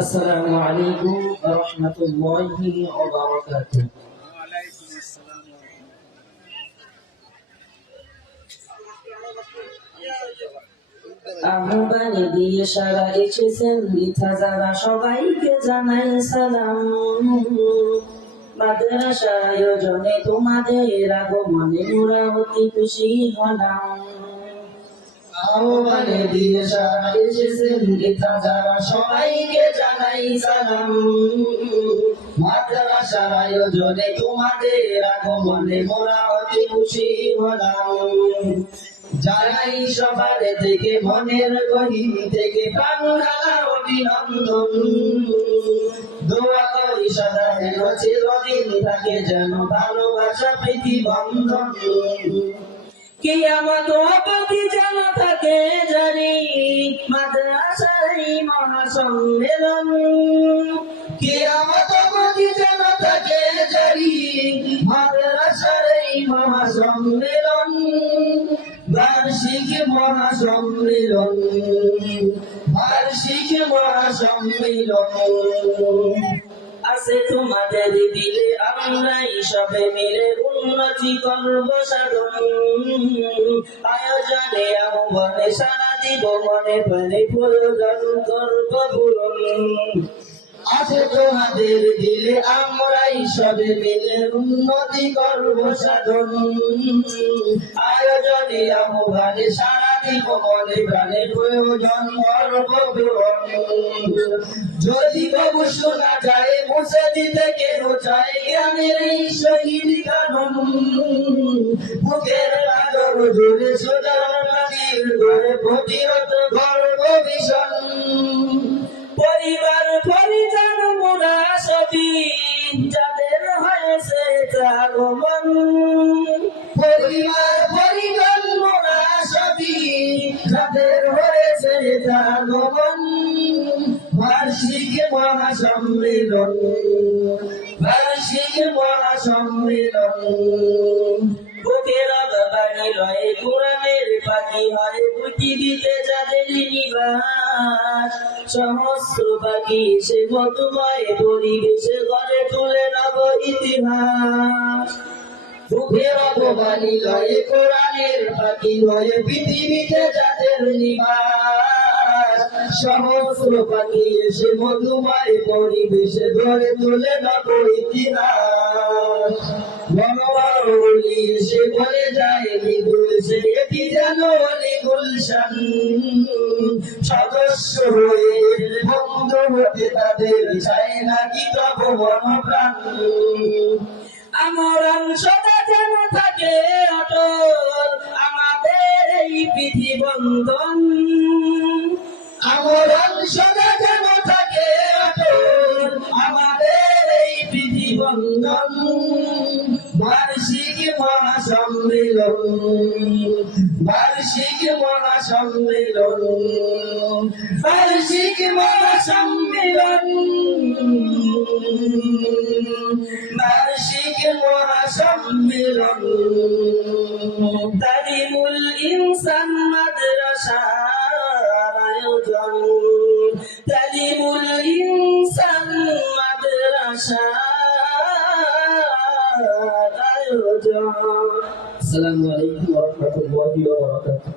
আসসালামু আলাইকুম ওয়া রাহমাতুল্লাহি ওয়া বারাকাতুহু। আহ্বানে দিয়ে সারা এসেছেন বৃথা যারা, সবাইকে জানাই সালাম। মাদ্রাসার আয়োজনে তোমাদের আগমনে মোরা অতি খুশি হলাম। আহ্বানে দিয়ে সারা এসেছেন বৃথা যারা, সবাইকে জানাই সালাম। মাদ্রাসার আয়োজনে তোমাদের আগমনে মোরা অতি খুশি হলাম। জানাই সবার থেকে মনের গহীন থেকে প্রাণঢালা অভিনন্দন। দোয়া করি সদা যেন চিরদিন থাকে যেন ভালোবাসা প্রীতি বন্ধন। কিয়ামত অবধি যেন থাকে জারি মাদ্রাসার এই মহাসম্মেলন। কিয়ামত অবধি যেন থাকে জারি মাদ্রাসার এই মহাসম্মেলন। বার্ষিক মহাসম্মেলন, বার্ষিক মহাসম্মেলন আছে তোমাদের দিলে, আমরাই সবে মিলে উন্নতি করব সাধন। আয়োজনে আহ্বানে সারা দিব মনে প্রাণে প্রয়োজন করব পূরণ। আছে তোমাদের দিলে আমরাই সবে মিলে উন্নতি করব সাধন। আয়োজনে আহ্বানে সারা দিব মনে প্রাণে প্রয়োজন করব পূরণ। যদি কবু শোনা যায় মুছে দিতে কেন চাই জ্ঞানের এই শহীদ কানন। বুকের আদর জুড়ে সোজার পানির ধরে প্রতিহত গর্ব ভীষণ। পরিবার পরিজন মোরা সবই যাদের হয়েছে আগমন। পরিবার পরিজন মোরা সবই যাদের হয়েছে আগমন। বার্ষিক মহাসম্মেলন, বার্ষিক মহাসম্মেলন বুকের বাণী রয়ে কোরআনের পাখি হয় পৃথিবীতে যাদের নিবাস। সহস্র পাখি সে মধুময় পরিবেশে গড়ে তুলে নব ইতিহাস। বুকের বাণী রয়ে কোরআনের পাখি হয়ে পৃথিবীতে যাদের নিবাস। সহস্র পাখি এসে মধুময় পরিবেশে গড়ে তুলে নব ইতিহাস। বনমালী এসে বলে যায় নিগুলছে এটি যেন অলি গুলশান। সদস্য হয়ে বন্ধ হতে তাদের চায় না কি তব মনপ্রাণ। আমার অংশটা যেন থাকে অটল আমাদের এই বিধি বন্ধন। আমার অংশটা যেন থাকে অটল আমাদের এই বিধি বন্ধন। বার্ষিক মহাসম্মেলন, বার্ষিক মহাসম্মেলন, বার্ষিক মহাসম্মেলন, বার্ষিক মহাসম্মেলন। তালিমুল ইনসান মাদ্রাসার আয়োজন, তালিমুল ইনসান মাদ্রাসার আয়োজন। আসসালামু আলাইকুম ওয়া রাহমাতুল্লাহি ওয়া বারাকাতুহু।